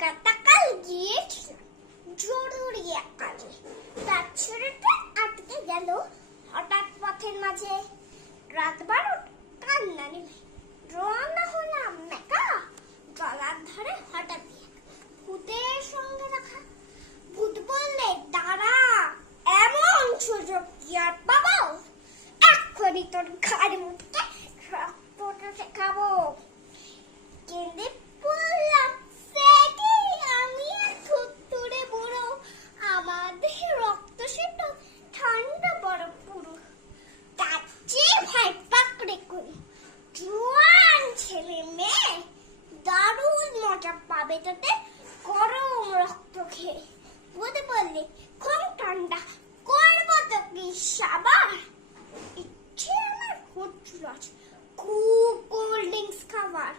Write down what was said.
কলকাতা গিয়েছিলাম জরুরি এক কাজে। তার ছেলেটা আটকে গেল হঠাৎ পথের মাঝে। রাত 12টা, কান্না নেমে রওনা হলাম মেকা। গলার ধারে হঠাৎ ভূতের সঙ্গে দেখা। ভূত বললে, দাঁড়া, এমন সুযোগ কি আর পাবো? এক্ষুনি তোর ঘাড় মুখে রক্তটা শেখাবো। কেঁদে পড়লাম, সে কি আমি আর থুতথুড়ে বুড়ো, আমার দেহে রক্ত সেটা ঠান্ডা বরফ পুরো। তার চেয়ে ভয় পাকড়ে করি জোয়ান ছেলে মেয়ে, দারুণ মজা পাবে তাতে গরম রক্ত খেয়ে। বলতে বললে, খুব ঠান্ডা করবো তো কি সাবার। ইচ্ছে আমার হচ্ছিল খুব কোল্ড ড্রিঙ্কস খাবার।